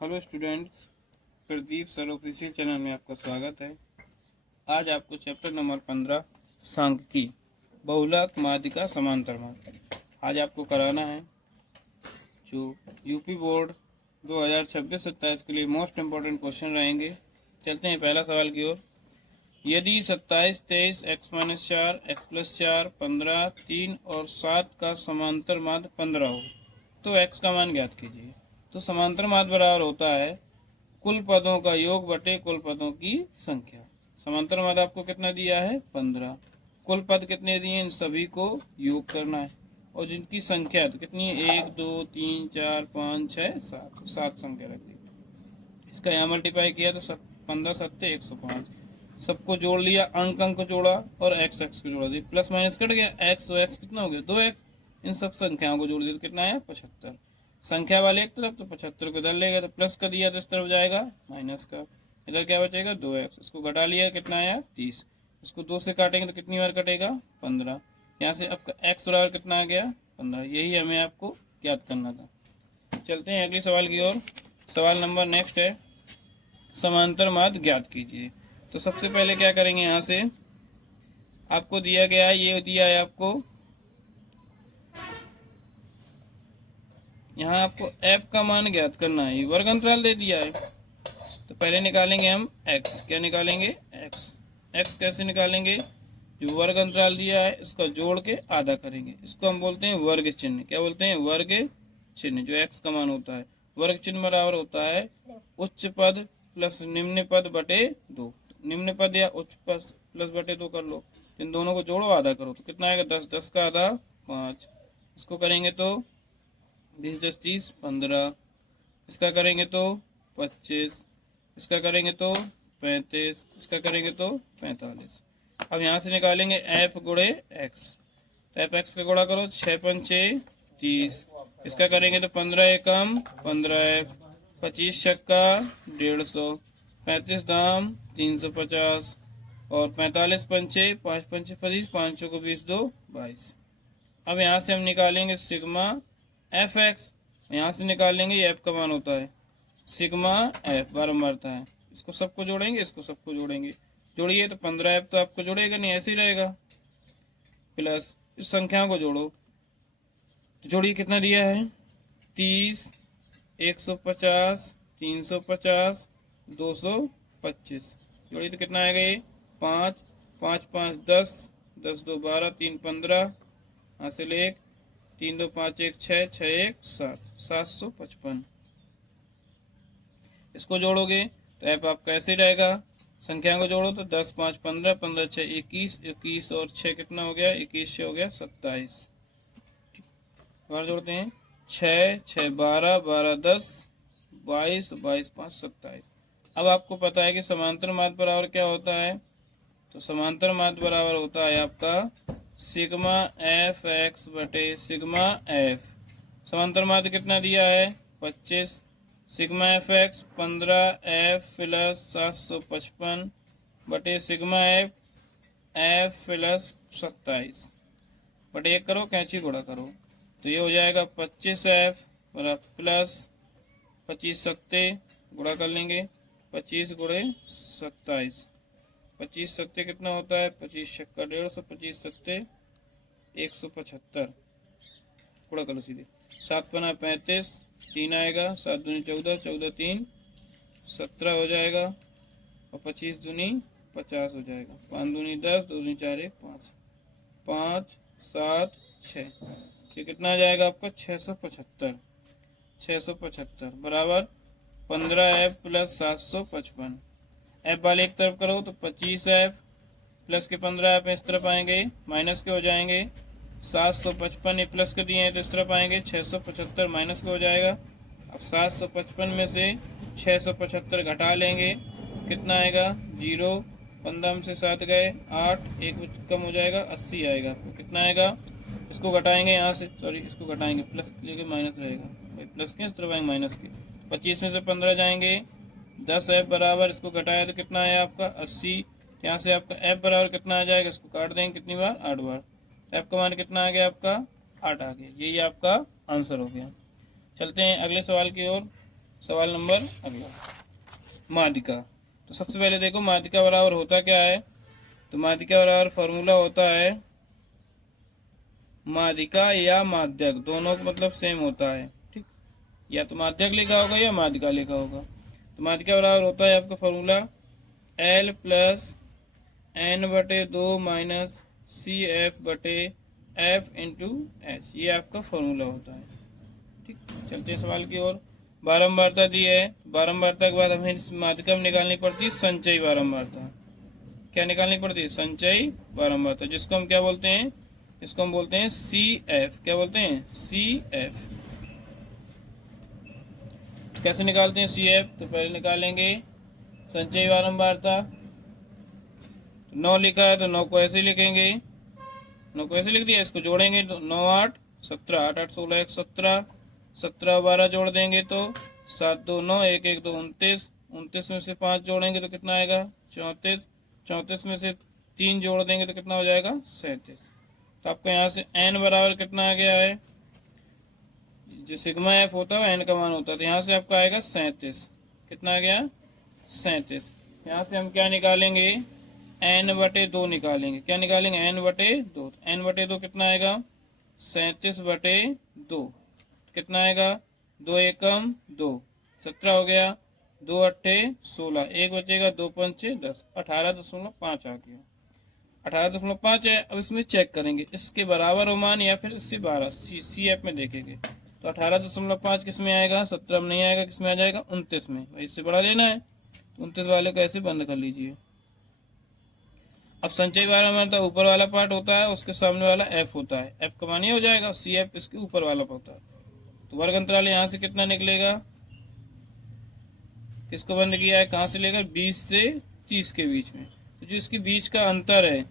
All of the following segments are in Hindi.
Hello students, Pradeep sir official channel में आपका स्वागत है। आज आपको चैप्टर नंबर 15 सांख्यिकी बहुलक माध्यिका समांतर माध्य आज आपको कराना है, जो यूपी बोर्ड 2026-27 के लिए मोस्ट इम्पोर्टेंट क्वेश्चन रहेंगे। चलते हैं पहला सवाल की ओर। यदि 27, 23, x-4, x+4, 15, 3 और 7 का समांतर माध्य 15 हो तो x का मान ज्ञात कीजिए। तो समांतर माध्य बराबर होता है कुल पदों का योग बटे कुल पदों की संख्या। समांतर माध्य आपको कितना दिया है? 15। कुल पद कितने दिए? इन सभी को योग करना है और जिनकी संख्या तो कितनी है? 1, 2, 3, 4, 5, 6, 7, 7 संख्या रख दी। इसका यहाँ मल्टीप्लाई किया तो 15 सत्ते 105। सबको जोड़ लिया, अंक को जोड़ा और एक्स को जोड़ा दिया, प्लस माइनस कट गया, एक्स तो एक्स कितना हो गया? 2x। इन सब संख्याओं को जोड़ दिया तो कितना आया? 75। संख्या वाले एक तरफ तो 75 को इधर लेगा तो प्लस का दिया तो इस तरफ जाएगा माइनस का। इधर क्या बचेगा? 2x। इसको घटा लिया, कितना आया? 30। इसको 2 से काटेंगे तो कितनी बार कटेगा? 15। यहाँ से आपका x बराबर कितना आ गया? 15। यही हमें आपको ज्ञात करना था। चलते हैं अगले सवाल की ओर। सवाल नंबर नेक्स्ट है, समांतर माध्य ज्ञात कीजिए। तो सबसे पहले क्या करेंगे, यहाँ से आपको दिया गया है, ये दिया है आपको, यहाँ आपको f का मान ज्ञात करना है। वर्ग अंतराल दे दिया है तो पहले निकालेंगे हम x। क्या निकालेंगे? x कैसे निकालेंगे? जो वर्ग अंतराल दिया है इसका जोड़ के आधा करेंगे। इसको हम बोलते हैं वर्ग चिन्ह। क्या बोलते हैं? वर्ग चिन्ह। जो x का मान होता है, वर्ग चिन्ह बराबर होता है उच्च पद प्लस निम्न पद बटे 2। निम्न पद या उच्च पद प्लस बटे 2 कर लो, इन दोनों को जोड़ो, आधा करो तो कितना आएगा? 10। 10 का आधा 5। इसको करेंगे तो 20, 10, 30, 15। इसका करेंगे तो 25। इसका करेंगे तो 35। इसका करेंगे तो 45। अब यहाँ से निकालेंगे एफ गुणे एक्स। तो एफ एक्स का गुणा करो, 6 पंचे 30। इसका करेंगे तो 15 एकम 15f, 25 छक्का 150, 35 दाम 350 और 45 पंचे 5 पंचे 25, 5 को 20, 2 22। अब यहाँ से हम निकालेंगे सिग्मा एफ एक्स। यहाँ से निकालेंगे, ये एफ का मान होता है सिग्मा एफ, बारंबारता है। इसको सबको जोड़ेंगे, इसको सबको जोड़ेंगे, जोड़िए तो 15f तो आपको जोड़ेगा नहीं, ऐसे ही रहेगा। प्लस इस संख्या को जोड़ो तो जोड़िए, कितना दिया है? 30, 150, 350, 225। जोड़िए तो कितना आएगा? ये 5, 5, 5, 10, 10, 2, 12, 3, 15, हासिल 1, 3, 2, 5, 1, 6, 6, 1, 7, 755। इसको जोड़ोगे तो ऐप आपका ऐसे रहेगा। संख्या को जोड़ो तो 10, 5, 15, 15, 6, 21, 21 और 6 कितना हो गया? 21 से हो गया 27। बार जोड़ते हैं, 6, 6, 12, 12, 10, 22, 22, 5, 27। अब आपको पता है कि समांतर माध्य बराबर क्या होता है। तो समांतर माध्य बराबर होता है आपका सिग्मा एफ एक्स बटे सिग्मा एफ। समांतर माध्य कितना दिया है? 25। Sigma F x 15f plus 755 बटे सिग्मा एफ प्लस 27 बटे 1 करो, कैंची गुणा करो तो ये हो जाएगा 25f प्लस 25 सत्ते गुणा कर लेंगे, 25 गुणे 27। 25 सत्ते कितना होता है? 25 छक्का 150, 25 सत्ते 175 गुणा करो सीधे। 7 पना 35, 3 आएगा, 7 दूनी 14, 14 3 17 हो जाएगा और 25 दूनी 50 हो जाएगा। 5 दूनी 10, 2 दूनी 4, 1 5, 5, 7, 6। ये कितना आ जाएगा आपका? 675। 675 बराबर 15f प्लस 755। एफ वाले एक तरफ करो तो 25f प्लस के 15f इस तरफ आएंगे, माइनस के हो जाएंगे। 755 प्लस के दिए हैं तो इस तरफ आएंगे, 675 माइनस का हो जाएगा। अब 755 में से 675 घटा लेंगे, कितना आएगा? 0। 15 से 7 गए 8, 1 कम हो जाएगा, 80 आएगा। तो कितना आएगा? इसको घटाएंगे यहाँ से, सॉरी इसको घटाएंगे, प्लस लेके माइनस रहेगा, प्लस के इस तरफ आएंगे माइनस के। 25 में से 15 जाएंगे, 10f बराबर, इसको घटाया तो कितना आया आपका? 80। यहाँ से आपका f बराबर कितना आ जाएगा? इसको काट देंगे, कितनी बार? 8 बार। f का मान कितना आ गया आपका? 8 आ गया। यही आपका आंसर हो गया। चलते हैं अगले सवाल की ओर। सवाल नंबर अगला, माध्यिका। तो सबसे पहले देखो माध्यिका बराबर होता क्या है। तो माध्यिका बराबर फॉर्मूला होता है, माध्यिका या माध्यक दोनों का मतलब सेम होता है, ठीक। या तो माध्यक लिखा होगा या माध्यिका लिखा होगा। तो माध्यिका बराबर होता है आपका फॉर्मूला L प्लस N बटे 2 माइनस सी एफ बटे एफ इंटू एच, ये आपका फॉर्मूला होता है, ठीक। चलते हैं सवाल की ओर। बारंबारता दी है, बारंबारता के बाद हमें इस माध्यिका में निकालनी पड़ती है संचयी बारंबारता। क्या निकालनी पड़ती है? संचयी बारंबारता, जिसको हम क्या बोलते हैं? इसको हम बोलते हैं सी एफ। क्या बोलते हैं? C F. कैसे निकालते हैं सी एफ? तो पहले निकालेंगे संचयी बारंबारता। 9 लिखा है तो 9 को ऐसे लिखेंगे, 9 को ऐसे लिख दिया। इसको जोड़ेंगे तो 9 8 17, 8 8 16 1 17, 17 12 जोड़ देंगे तो 7 2 9 1 1 2 29, 29 में से 5 जोड़ेंगे तो कितना आएगा? 34, 34 में से 3 जोड़ देंगे तो कितना हो जाएगा? 37। तो आपको यहाँ से n बराबर कितना आ गया है? जो सिग्मा एफ होता है एन का मान होता है, तो यहाँ से आपका आएगा 37। कितना आ गया? 37। यहाँ से हम क्या निकालेंगे? n बटे 2 निकालेंगे। क्या निकालेंगे? n बटे 2। n बटे 2 कितना आएगा? 37 बटे 2 कितना आएगा? 2 एकम 2, 17 हो गया। 2 अट्ठे 16, एक बचेगा, 2 पंचे 10, 18.5 आ गया। 18.5 है। अब इसमें चेक करेंगे इसके बराबर हो मान या फिर इससे 12, सी एफ में देखेंगे। तो 18.5 किस में आएगा? 17 में नहीं आएगा, किस में आ जाएगा? 29 में। भाई इससे बड़ा लेना है तो 29 वाले को ऐसे बंद कर लीजिए। अब संचयी बारंबारता ऊपर वाला पार्ट होता है, उसके सामने वाला एफ होता है, एफ का मान ये हो जाएगा, सी एफ इसके ऊपर वाला होता है। तो वर्ग अंतराल यहाँ से कितना निकलेगा? किसको बंद किया है? कहाँ से लेकर? 20 से 30 के बीच में। तो जो इसके बीच का अंतर है,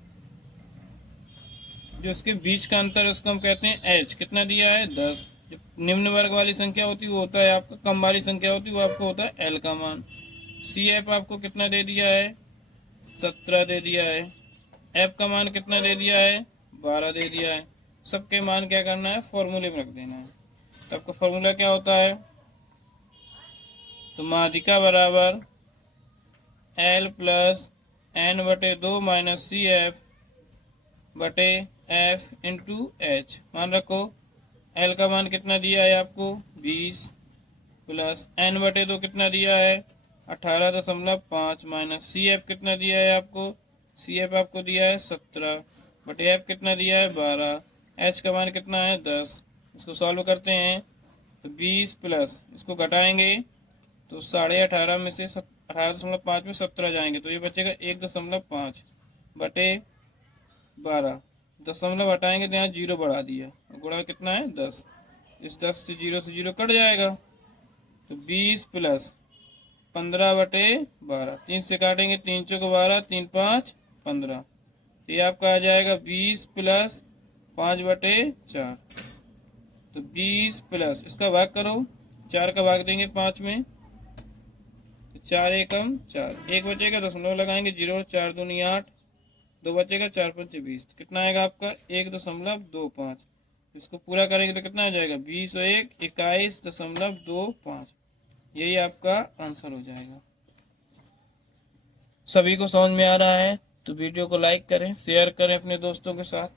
जो इसके बीच का अंतर है उसको हम कहते हैं h। कितना दिया है? 10। जो निम्न वर्ग वाली संख्या होती है वो होता है आपका, कम वाली संख्या होती है वो आपको होता है l का मान। सी एफ आपको कितना दे दिया है? 17 दे दिया है। एफ का मान कितना दे दिया है? 12 दे दिया है। सबके मान क्या करना है? फॉर्मूले में रख देना है। तो आपका फॉर्मूला क्या होता है? तो माध्यिका बराबर L प्लस N बटे 2 माइनस सी एफ बटे एफ इंटू एच। मान रखो एल का मान कितना दिया है आपको? 20 प्लस एन बटे 2 कितना दिया है? 18.5 माइनस सी एफ कितना दिया है आपको? सी एफ आपको दिया है 17 बटे एफ कितना दिया है? 12। एच का मान कितना है? 10। इसको सॉल्व करते हैं तो 20 प्लस इसको घटाएंगे तो 18.5 में से 18.5 में 17 जाएंगे तो ये बचेगा 1.5 बटे 12। दशमलव हटाएंगे तो यहाँ 0 बढ़ा दिया, गुणा कितना है? 10। इस 10 से 0 कट जाएगा तो 20 प्लस 15 बटे 12, 3 से काटेंगे, 3 चौक 12, 3 5 15। ये आपका आ जाएगा 20 प्लस 5 बटे 4। तो 20 प्लस इसका भाग करो, 4 का भाग देंगे 5 में तो 4 एकम 4, एक बचेगा, दशमलव लगाएंगे 0, 4 दूनी 8, 2 बचेगा, 4 पंचे 20। कितना आएगा आपका? 1.25। इसको पूरा करेंगे तो कितना आ जाएगा? 20 और 1 21.25। यही आपका आंसर हो जाएगा। सभी को समझ में आ रहा है तो वीडियो को लाइक करें, शेयर करें अपने दोस्तों के साथ,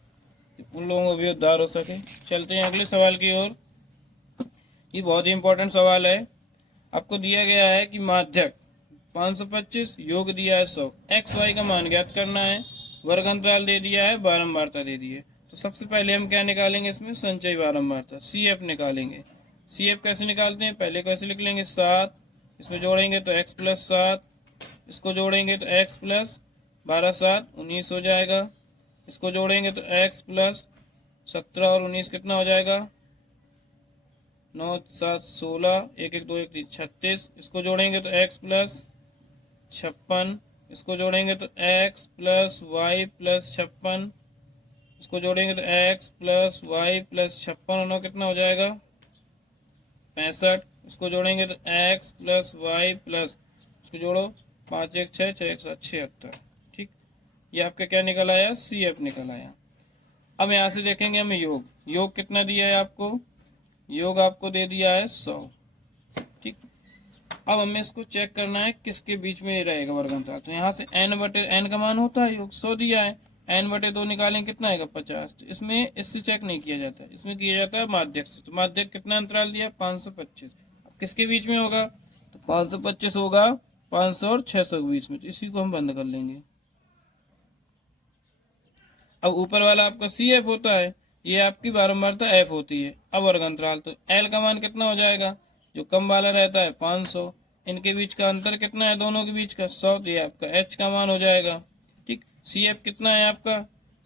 उन लोगों को भी उद्धार हो सके। चलते हैं अगले सवाल की ओर। ये बहुत ही इंपॉर्टेंट सवाल है। आपको दिया गया है कि माध्यक 525 योग दिया है 100, एक्स वाई का मान ज्ञात करना है, वर्ग अंतराल दे दिया है, बारंबारता दे दी है। तो सबसे पहले हम क्या निकालेंगे? इसमें संचयी बारंबारता सी एफ निकालेंगे। सी एफ कैसे निकालते हैं? पहले कैसे लिख लेंगे? 7, इसमें जोड़ेंगे तो x प्लस 7, इसको जोड़ेंगे तो x प्लस 12 7 19 हो जाएगा, इसको जोड़ेंगे तो x प्लस 17 और 19 कितना हो जाएगा? 9 7 16, 1 1 2 1 3 36, इसको जोड़ेंगे तो x प्लस 56, इसको जोड़ेंगे तो x प्लस वाई प्लस 56, इसको जोड़ेंगे तो x प्लस वाई प्लस 56 कितना हो जाएगा? 65, इसको जोड़ेंगे तो x प्लस वाई प्लस, इसको जोड़ो 5 1 6 6 1 7 76। ठीक, ये आपका क्या निकल आया? सी एफ निकल आया। अब यहाँ से देखेंगे हम योग, योग कितना दिया है आपको? योग आपको दे दिया है 100। ठीक, अब हमें इसको चेक करना है किसके बीच में ये रहेगा वर्ग अंतराल। तो यहाँ से n बटे n का मान होता है योग 100 दिया है, n बटे 2 निकालेंगे कितना आएगा 50। तो इसमें इससे चेक नहीं किया जाता, इसमें किया जाता है माध्यक से। तो माध्यक कितना अंतराल दिया 525। अब किसके बीच में होगा तो 525 होगा 500 और 600 के बीच में। तो इसी को हम बंद कर लेंगे। अब ऊपर वाला आपका CF होता है, ये आपकी बारंबारता F होती है। अब वर्ग अंतराल तो L का मान कितना हो जाएगा, जो कम वाला रहता है 500, इनके बीच का अंतर कितना है दोनों के बीच का 100, तो ये आपका H का मान हो जाएगा। ठीक, CF कितना है आपका,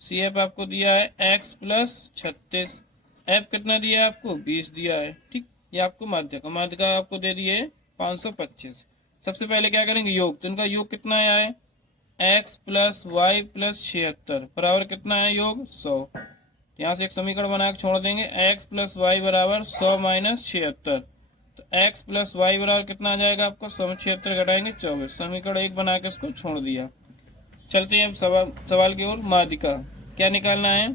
CF आपको दिया है x प्लस 36, F कितना दिया है आपको 20 दिया है। ठीक, ये आपको माध्यक आपको दे दिए 525। सबसे पहले क्या करेंगे योग, तो इनका योग कितना आया है x प्लस वाई प्लस 76 बराबर कितना है योग 100। यहाँ से एक समीकरण बना के छोड़ देंगे, x प्लस वाई बराबर 100 माइनस 76। तो x प्लस वाई बराबर कितना आ जाएगा आपको 100 में 76 घटाएंगे 24। समीकरण 1 बना के इसको छोड़ दिया। चलते हैं अब सवाल की ओर। माध्यिका क्या निकालना है,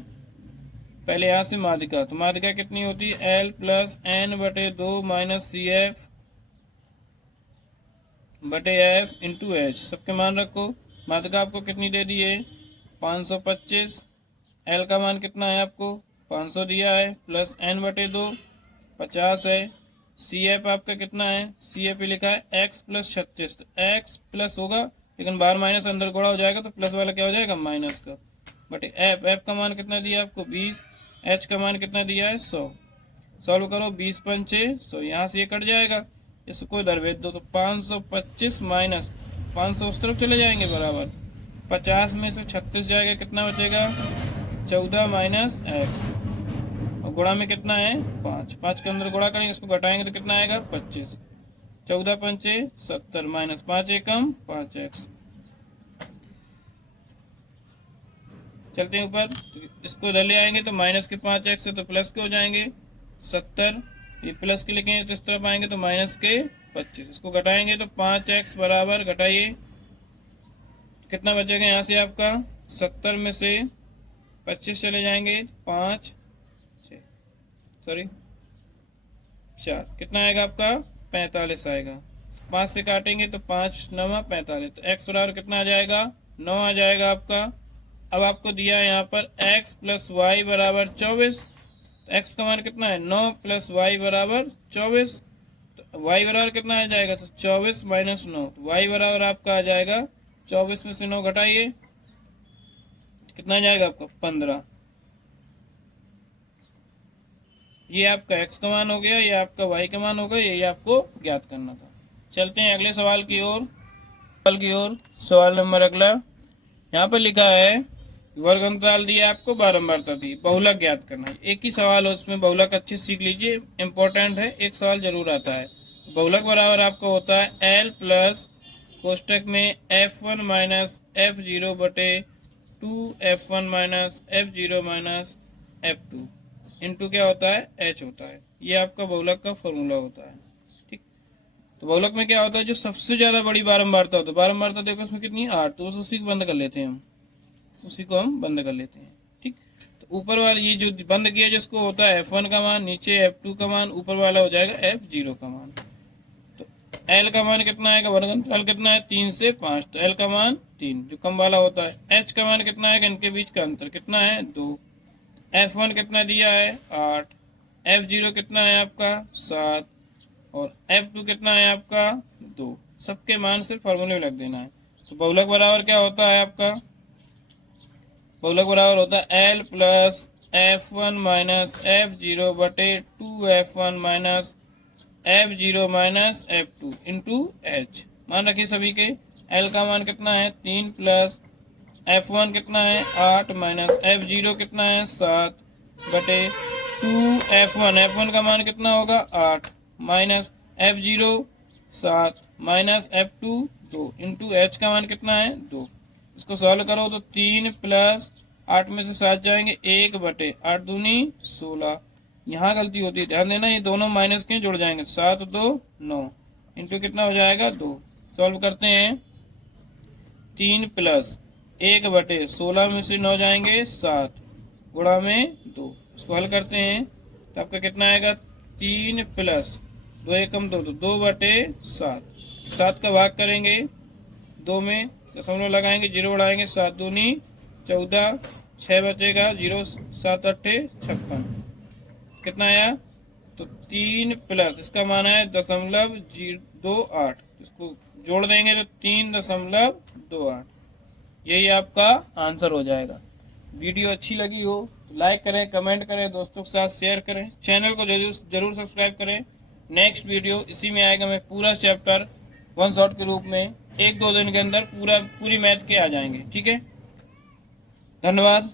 पहले यहाँ से माध्यिका। तो माध्यिका कितनी होती है L प्लस n बटे 2 माइनस CF बटे F इंटू H। सबके मान रखो। माध्यिका आपको कितनी दे दी है 525, L का मान कितना है आपको 500 दिया है, प्लस n बटे 2 50 है। CF आपका कितना है, CF पे लिखा है x प्लस 36। तो x प्लस होगा लेकिन बाहर माइनस अंदर गुणा हो जाएगा, तो प्लस वाला क्या हो जाएगा माइनस का, बटे F का मान कितना दिया आपको 20, H का मान कितना दिया है 100। सॉल्व करो 20 पंचे 100, यहाँ से ये कट जाएगा, इसको इधर भेज दो। तो 525 माइनस 500 उस तरफ चले जाएंगे बराबर 50 में से 36 जाएगा, कितना बचेगा 14 माइनस x, और गुणा में कितना है 5 के अंदर गुणा करेंगे, इसको घटाएंगे तो कितना आएगा 25। 14 पंचे 70 माइनस 5 एकम 5x। चलते हैं ऊपर, तो इसको इधर ले आएंगे तो माइनस के 5x से तो प्लस के हो जाएंगे 70, ये प्लस के लिखेंगे तो इस तरफ आएंगे तो माइनस के 25। इसको घटाएंगे तो 5x बराबर, घटाइए कितना बचेगा यहाँ से आपका 70 में से 25 चले जाएंगे 5 4, कितना आएगा आपका 45 आएगा। 5 से काटेंगे तो 5 9 45, तो x बराबर कितना आ जाएगा 9 आ जाएगा आपका। अब आपको दिया है यहाँ पर x प्लस वाई बराबर 24, तो x का मान कितना है 9 प्लस वाई बराबर 24, तो y बराबर कितना आ जाएगा तो 24 माइनस 9, तो y बराबर आपका आ जाएगा 24 में से 9 घटाइए कितना आ जाएगा आपका 15। ये आपका x का मान हो गया, ये आपका y का मान हो गया, ये आपको ज्ञात करना था। चलते हैं अगले सवाल की ओर। सवाल नंबर अगला, यहाँ पर लिखा है वर्ग अंतराल दिया आपको, बारंबारता दी, बहुलक ज्ञात करना है। एक ही सवाल हो उसमें, बहुलक अच्छे सीख लीजिए, इंपॉर्टेंट है, एक सवाल जरूर आता है। बहुलक बराबर आपको होता है L प्लस कोष्टक में F1 माइनस F0 बटे 2F1 minus F0 minus F2 into क्या होता है H होता है। ये आपका बहुलक का फॉर्मूला होता है। ठीक, तो बहुलक में क्या होता है, जो सबसे ज्यादा बड़ी बारंबारता होता है, बारंबारता देखो उसमें कितनी 8, तो उसी को बंद कर लेते हैं हम, उसी को हम बंद कर लेते हैं। ठीक, तो ऊपर वाला ये जो बंद किया जिसको होता है F1 का मान, नीचे F2 का मान, ऊपर वाला हो जाएगा F0 का मान। तो L का मान कितना आएगा, वर्ग अंतराल कितना है 3 से 5, तो L का मान 3 जो कम वाला होता है। H का मान कितना आएगा, इनके बीच का अंतर कितना है 2। F1 कितना दिया है 8, F0 कितना है आपका 7, और F2 कितना है आपका 2। सबके मान सिर्फ फॉर्मूले में लग देना है। तो बहुलक बराबर क्या होता है आपका, बहुलक बराबर होता है L plus F1 minus F0 बटे 2F1 minus F0 minus F2 into H। मान रखिए सभी के, L का मान कितना है 3 प्लस F1 कितना है 8 माइनस F0 कितना है 7 बटे 2F1, F1 का मान कितना होगा 8 minus F0 7 minus F2 2 into H का मान कितना है 2। इसको सॉल्व करो तो 3 प्लस 8 में से 7 जाएंगे 1 बटे 8 दूनी 16। यहाँ गलती होती है, ध्यान देना, ये दोनों माइनस के जुड़ जाएंगे, 7 2 9 इंटू कितना हो जाएगा 2। सॉल्व करते हैं, 3 प्लस 1 बटे 16 में से 9 जाएंगे 7 गुणा में 2। इसको हल करते हैं तो आपका कितना आएगा 3 प्लस 2 एकम 2 तो 2 बटे 7 7 का भाग करेंगे 2 में, दशमलव लगाएंगे, 0 बढ़ाएंगे, 7 दूनी 14, 6 बचेगा, 0 7 8 56, कितना आया? तो 3 प्लस इसका मान है 0.28, इसको जोड़ देंगे तो 3.28, यही आपका आंसर हो जाएगा। वीडियो अच्छी लगी हो तो लाइक करें, कमेंट करें, दोस्तों के साथ शेयर करें, चैनल को जरूर सब्सक्राइब करें। नेक्स्ट वीडियो इसी में आएगा, मैं पूरा चैप्टर वन शॉट के रूप में 1-2 दिन के अंदर पूरी मैथ के आ जाएंगे। ठीक है, धन्यवाद।